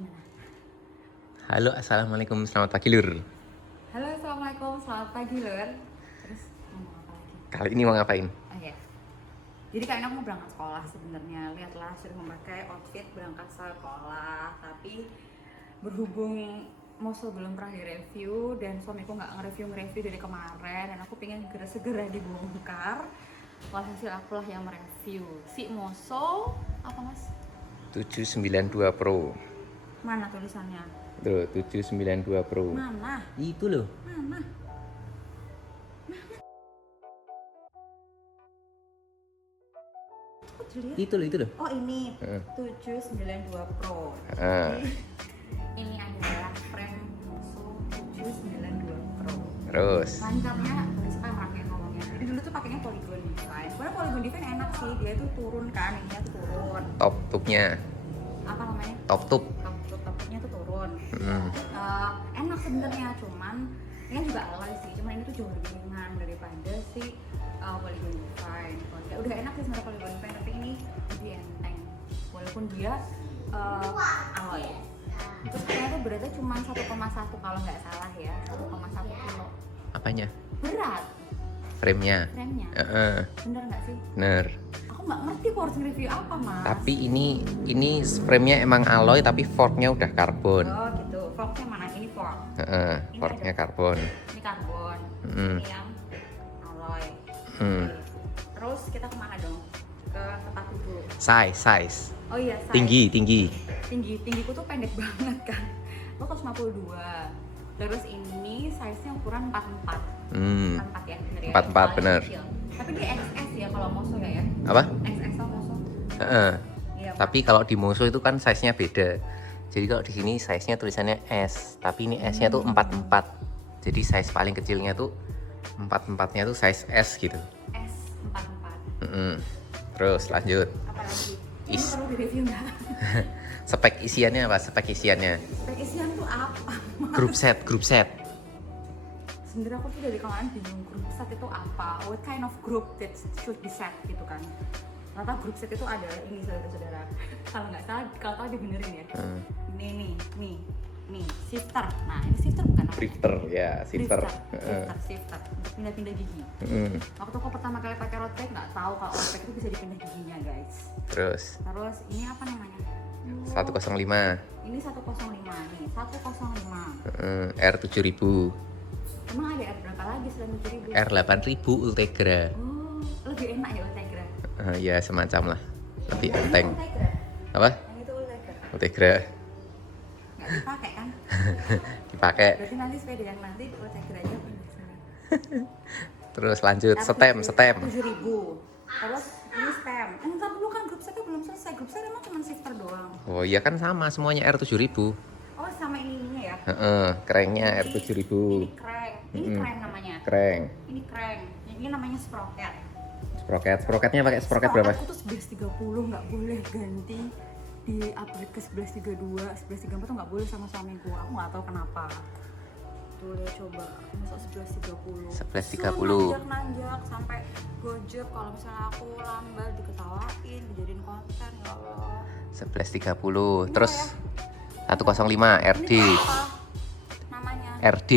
Gimana? Halo, assalamualaikum, selamat pagi Lur. Halo, assalamualaikum, selamat pagi Lur. Terus ngomong apa lagi? Kali ini mau ngapain? Oh ya, jadi kayaknya aku mau berangkat sekolah sebenarnya. Lihatlah sudah memakai outfit berangkat sekolah, tapi berhubung Moso belum pernah direview dan suamiku nggak nge-review dari kemarin, dan aku pengen segera dibongkar. Walhasil akulah yang mereview si Moso apa mas? 792 Pro. Mana tulisannya? Tuh, 792 Pro. Mana? Itu loh. Mana? Itu loh. Oh ini 792 Pro. Ah. Jadi, ini adalah frame Moso 792 Pro. Terus Lancarnya sekarang ya ngomongnya. Jadi dulu tuh pakainya Polygon Define. Sebenarnya Polygon Define enak sih, dia tuh turun kan, ininya tuh turun. top tubnya, Apa namanya? top tub. Top-topnya tuh turun. Hmm. Enak sebenarnya, cuman ini juga alloy sih. Cuman ini tuh jauh lebih ringan daripada si Polygon Define. Ya udah enak sih sebenarnya Polygon Define, tapi ini lebih enteng. Walaupun dia alloy. Terus kayaknya tuh beratnya cuma 1,1 kalau nggak salah ya, 1,1 kilo. Apanya? Berat Frame-nya. frame-nya. Bener nggak sih? Bener. Aku nggak ngerti kok harus review apa mas. Tapi ini frame-nya emang alloy tapi fork-nya udah karbon. Oh gitu. Forknya mana? Ini fork. Ini Fork-nya ada. karbon. Ini karbon. Mm. Ini yang alloy. Hmm. Oke. Terus kita kemana dong? Ke tempat duduk. Size. Oh iya. Size. Tinggiku tuh pendek banget kan. Lo 152. Terus ini size-nya ukuran 44. 44 ya, bener ya? 44 Paling bener. kecil. Tapi dia XS ya kalau Moso ya. Apa? XS sama Moso. Iya. Tapi kalau di Moso itu kan size-nya beda. Jadi kalau di sini size-nya tulisannya S, tapi ini S-nya tuh 44. Jadi size paling kecilnya tuh 44-nya tuh size S gitu. S 44. Terus lanjut. Apalagi? Ini Is. perlu direview nggak? Spek isiannya apa? Spek isiannya. Spek isian tuh apa? Group set. Sebenarnya aku tuh dari kemarin bingung grup set itu apa, what kind of group that should be set gitu kan. Ternyata grup set itu adalah ini saudara-saudara. Kalau nggak salah, kalau tahu dibenerin ya. Nih, shifter. Nah ini shifter bukan namanya? Drifter ya, shifter. Shifter untuk pindah-pindah gigi. Waktu aku pertama kali pakai road bike nggak tahu kalau road bike itu bisa dipindah giginya guys. Terus Ini apa namanya? 105. Ini 105 nih, 105. R7000. Emang ada R berapa lagi selain 7000? R8000 Ultegra. Oh, lebih enak ya Ultegra. Ya semacam lah. Lebih enteng. Ultegra. Apa? Yang itu Ultegra. Ultegra. Nggak dipakai kan? Dipakai. Berarti nanti sepeda yang nanti Ultegra aja pindah sana. Terus lanjut stem. 7000. Terus ini stem. Entar dulu kan grup setnya belum selesai. Grup set emang cuma shifter doang. Oh iya kan sama semuanya R7000. Oh sama ininya ya. Cranknya R7000. Ini crank. Ini crank namanya. Crank. Ini crank. Ini namanya sprocket. Sproketnya pakai sproket berapa? Aku tuh 1130 nggak boleh ganti di upgrade ke 1132, 1134 tuh nggak boleh sama suamiku. Aku nggak tahu kenapa. Tuh lihat coba, masuk 1130. 1130. Nanjak sampai gojek kalau misalnya aku lambat diketawain, dijadiin konten ya Allah. 1130. Terus 105 RD. Ini buat apa? Namanya? RD.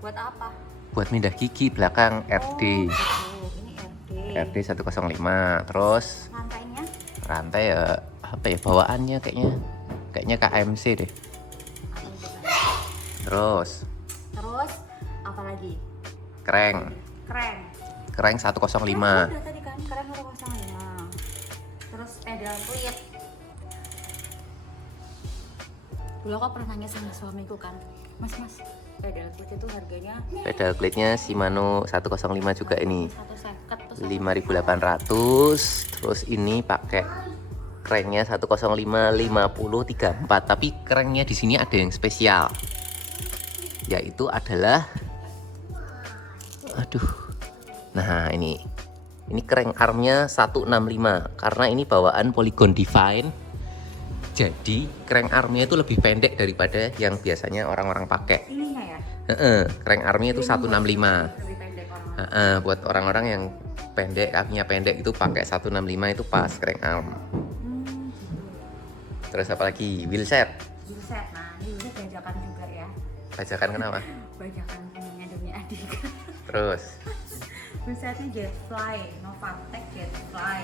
Buat apa? Buat mindah gigi belakang RD. Oh, gitu. Ini RD. RD 105. Terus Lantainya? rantai ya apa ya bawaannya kayaknya KMC deh. Terus apa lagi? crank Crank 105. udah tadi kan, crank 105. Terus pedal cleat. Dulu aku pernah nanya sama suamiku kan, mas pedal cleat itu harganya Pedal klitnya Shimano 105 juga ini 150 5.800. Terus ini pakai cranknya 105 50 34. Tapi cranknya di sini ada yang spesial, yaitu adalah nah ini crank armnya 165 karena ini bawaan Polygon Define. Jadi crank armnya itu lebih pendek daripada yang biasanya orang-orang pakai. ininya ya. Crank armnya itu 165. Lebih pendek orang. Buat orang-orang yang pendek, kakinya pendek itu pakai 165 itu pas crank arm. Terus apa lagi? Wheel set. Buset, nah ini buset bajakan juga ya. Bajakan kenapa? Bajakan punya demi adik. Terus Busetnya Jetfly, Novatec Jetfly.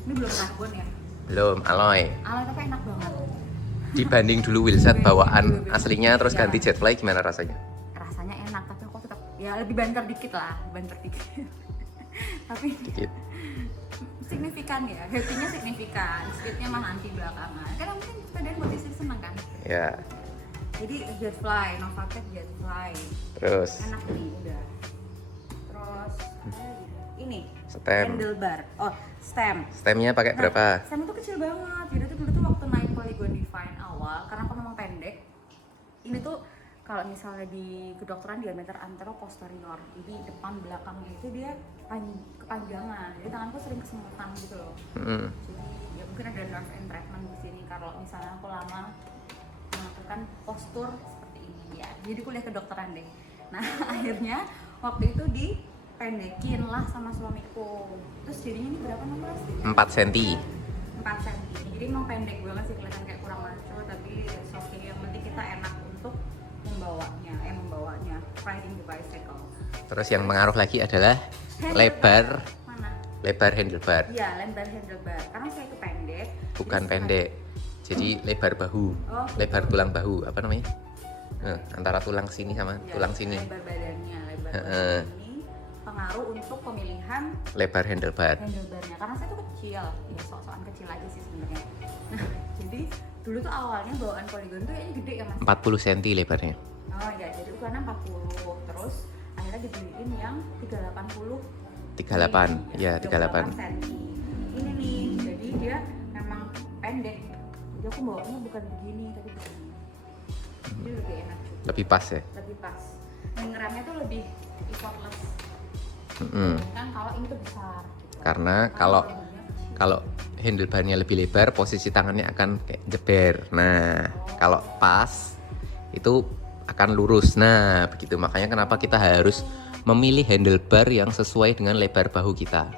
Ini belum karbon ya? belum alloy. Alay tapi enak banget. Dibanding dulu wheelset bawaan Dulu. aslinya terus Iya. ganti Jetfly gimana rasanya? Rasanya enak tapi aku tetap ya lebih banter dikit lah, banter dikit. Tapi Dikit. signifikan ya, happy-nya signifikan, speed-nya mah nanti belakangan. Karena mungkin sepeda buat istri seneng kan. Ya. Jadi Jetfly, Novatec Jetfly. Terus Enak nih udah. Terus ini stem. handlebar. Oh, stem. Stemnya pakai berapa? Stem itu kecil banget. Jadi tuh dulu tuh waktu naik Polygon Divine awal, karena aku memang pendek. Ini tuh kalau misalnya di kedokteran diameter antero posterior. Jadi depan belakangnya itu dia kepanjangan. Jadi tanganku sering kesemutan gitu loh. Jadi ya mungkin ada nerve entrapment di sini kalau misalnya aku lama melakukan postur seperti ini ya. Jadi kuliah kedokteran deh. Nah, akhirnya waktu itu dipendekin lah sama suamiku. Terus jadinya ini berapa nomor sih? 4 cm. 4 cm. Jadi emang pendek banget sih, kelihatan kayak kurang maco, tapi it's okay. Yang penting kita enak untuk membawanya riding the bicycle. Terus yang pengaruh lagi adalah lebar Mana? lebar handlebar. Iya, lebar handlebar. Karena saya itu pendek. Bukan jadi pendek. Jadi lebar bahu. Oh, Lebar tulang bahu, apa namanya? Antara tulang sini sama ya, tulang sini. Lebar badannya, lebar Heeh. badan ini pengaruh untuk pemilihan Lebar handlebar. handlebarnya. Karena saya tuh kecil, ya sok-sokan kecil aja sih sebenarnya. Nah, jadi dulu tuh awalnya bawaan Polygon tuh kayaknya gede ya mas. 40 cm lebarnya. Oh ya, jadi ukurannya 40. Terus akhirnya dibeliin yang 380. 38. Ya, 38. cm. Ini nih, jadi dia memang pendek. Jadi aku bawanya bukan begini, tapi begini. Jadi lebih enak juga. Lebih pas ya. Lebih pas. Dan ngeremnya tuh lebih effortless. Mm-mm. Kan kalau ini tuh besar. Gitu. Karena kalau badannya kecil. kalau handlebarnya lebih lebar, posisi tangannya akan kayak jeber. Nah, kalau pas itu akan lurus. Nah, begitu makanya kenapa kita harus memilih handlebar yang sesuai dengan lebar bahu kita.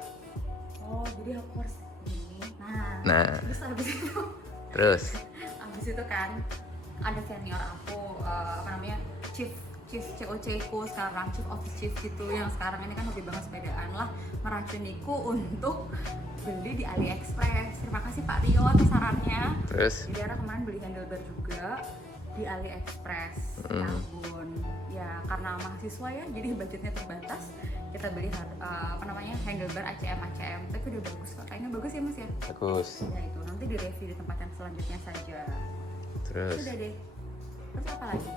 Oh, jadi aku harus gini. Nah. Terus Terus habis itu kan ada senior aku apa namanya chief COC ku sekarang, chief office chief gitu, yang sekarang ini kan hobi banget sepedaan lah, meracuniku untuk beli di AliExpress. Terima kasih Pak Rio atas sarannya. terus Jadi Ara kemarin beli handlebar juga di AliExpress karbon. Ya karena mahasiswa ya, jadi budgetnya terbatas. Kita beli apa namanya handlebar ACM. Tapi udah bagus kok. Kayaknya bagus ya Mas ya. bagus. Ya itu nanti di review di tempat yang selanjutnya saja. Terus Udah deh. Terus apa lagi?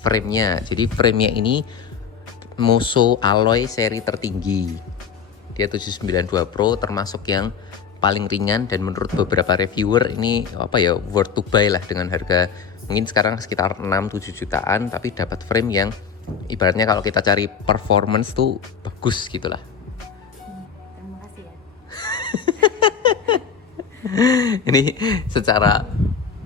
frame-nya. Jadi frame-nya ini Moso alloy seri tertinggi. Dia 792 Pro termasuk yang paling ringan dan menurut beberapa reviewer ini apa ya, worth to buy lah dengan harga mungkin sekarang sekitar 6-7 jutaan, tapi dapat frame yang ibaratnya kalau kita cari performance tuh bagus gitulah. Terima kasih ya. Ini secara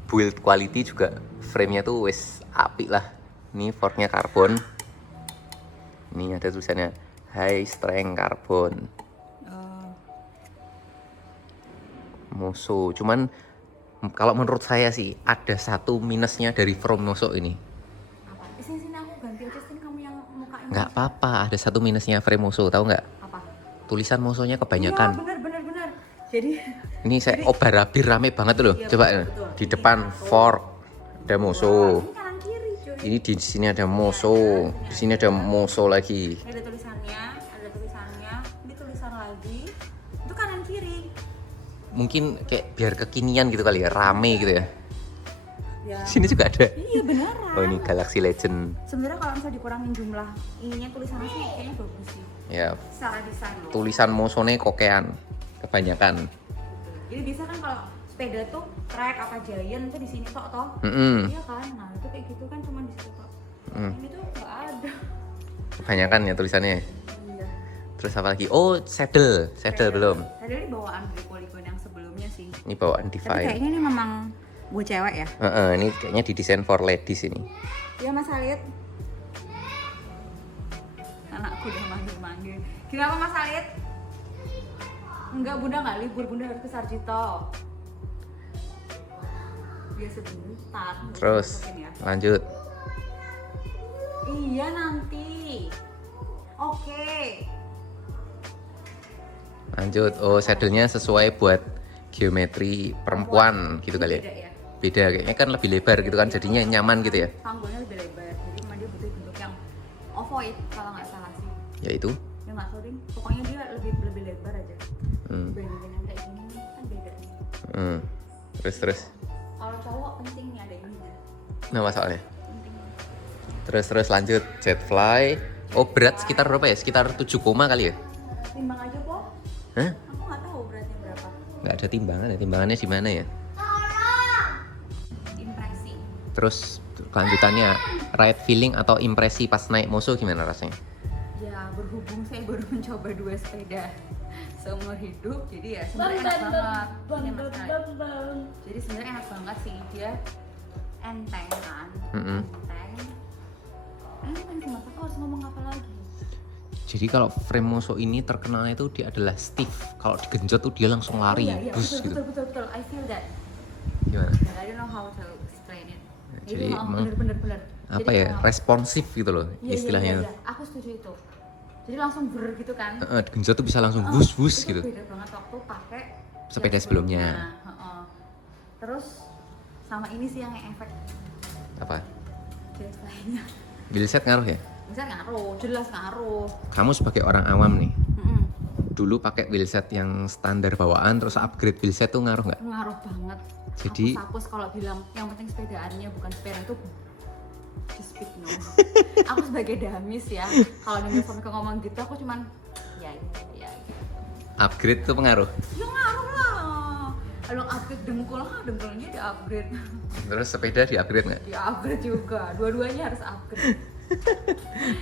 build quality juga frame-nya tuh wes apik lah. Ini forknya karbon. Ini ada tulisannya high strength carbon. Moso. Cuman kalau menurut saya sih ada satu minusnya dari frame Moso ini. Apa? Sini aku ganti aja, sini kamu yang mukanya. Nggak apa-apa, ada satu minusnya frame Moso, tahu nggak? Apa? Tulisan Mosonya Iya, kebanyakan. benar. Jadi Ini saya obar-abir rame banget loh. Iya, Coba betul. di depan fork ada Moso. ini kanan kiri cuy. Ini di sini ada Moso. Di sini ada Moso lagi. Ini ada tulisannya, ini tulisan lagi. Itu kanan kiri. Mungkin kayak biar kekinian gitu kali ya, rame gitu ya. Ya. Sini juga ada. Iya beneran. Oh, ini Galaxy Legend. Sebenarnya kalau misalnya dikurangin jumlah ininya tulisannya sih kayaknya bagus sih. Ya, Secara desain loh. tulisan Mosone kokean kebanyakan. Jadi bisa kan kalau sepeda tuh trek apa Giant tuh di sini toh. Iya kan, nah itu kayak gitu kan cuma di situ toh. Ini tuh nggak ada. Kebanyakan ya tulisannya. Iya. Terus apa lagi? Oh, saddle belum. Tadi ini bawaan dari Polygon yang sebelumnya sih. Ini bawaan Tapi Divine. kayaknya ini memang gue cewek ya. Ini kayaknya didesain for ladies ini. Iya Mas Halid. Anakku udah manggil. Kenapa Mas Halid? Enggak, Bunda nggak libur, Bunda harus ke Sarjito. ya sebentar. Terus Masukin ya. lanjut. Iya nanti. Oke. Lanjut. Oh, saddle-nya sesuai buat geometri perempuan gitu kali ya. Beda ya. Beda kayaknya kan lebih lebar gitu kan, jadinya nyaman gitu ya. Panggulnya lebih lebar, jadi memang dia butuh bentuk yang ovoid kalau nggak salah sih. Yaitu Ya nggak tahu ding, pokoknya dia lebih lebar aja. Dibandingin yang kayak gini nih, kan beda nih. Terus. Kalau cowok penting nih ada ini ya. Nah, soalnya. Penting. Terus lanjut Jetfly. Oh, berat sekitar berapa ya? Sekitar 7 koma kali ya? Timbang aja po. Hah? Aku nggak tahu beratnya berapa. Nggak ada timbangan ya? Timbangannya di mana ya? Impresi. Terus kelanjutannya ride feeling atau impresi pas naik Moso gimana rasanya? Ya berhubung saya baru mencoba 2 sepeda seumur hidup, jadi ya sebenarnya enak banget. Ini Mas Kai. Jadi sebenarnya enak banget sih, dia enteng kan, enteng sih Mas. Aku harus ngomong apa lagi? Jadi kalau frame Moso ini terkenalnya itu dia adalah stiff. Kalau digenjot tuh dia langsung lari, Iya, bus betul, gitu. betul. I feel that. Gimana? But I don't know how to explain it. Jadi Jadi emang bener. Apa ya? Responsif gitu loh istilahnya. Iya. Aku setuju itu. Jadi langsung gitu kan. Digenjot tuh bisa langsung bus Itu gitu. beda banget waktu pakai Sepeda yang sebelumnya. Heeh. Terus sama ini sih yang efek Apa? lainnya. Wheelset ngaruh ya? Bisa ngaruh, jelas ngaruh. Kamu sebagai orang awam nih, Mm-mm. dulu pakai wheelset yang standar bawaan terus upgrade wheelset tuh ngaruh nggak? Ngaruh banget. Jadi- hapus kalau bilang yang penting sepedaannya bukan sepeda itu just speak no. Aku sebagai damis ya, kalau denger suamiku ngomong gitu aku cuman ya. Upgrade tuh pengaruh. Ya ngaruh lah. Kalau upgrade dengkulnya di upgrade. Terus sepeda di upgrade nggak? Di upgrade juga. Dua-duanya harus upgrade.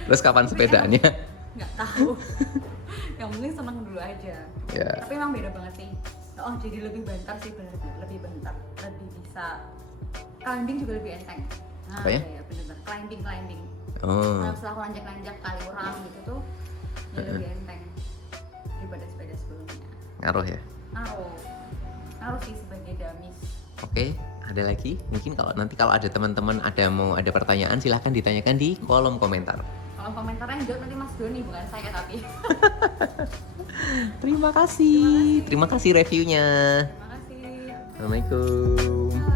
Terus kapan sepedaannya? Nggak tahu. Yang penting seneng dulu aja. Ya. Tapi emang beda banget sih. Oh jadi lebih bentar sih, bener lebih bentar, lebih bisa climbing juga lebih enteng. Nah, Apa ya? iya, bener climbing. Oh, Nah, setelah aku nanjak kali orang gitu tuh, ya lebih enteng daripada sepeda sebelumnya. ngaruh ya. Ngaruh sih sebagai damis. Oke, ada lagi? Mungkin kalau ada teman-teman ada pertanyaan silahkan ditanyakan di kolom komentar. Kalau komentarnya yang jawab nanti Mas Doni, bukan saya tapi. Terima kasih reviewnya. Terima kasih. Assalamualaikum.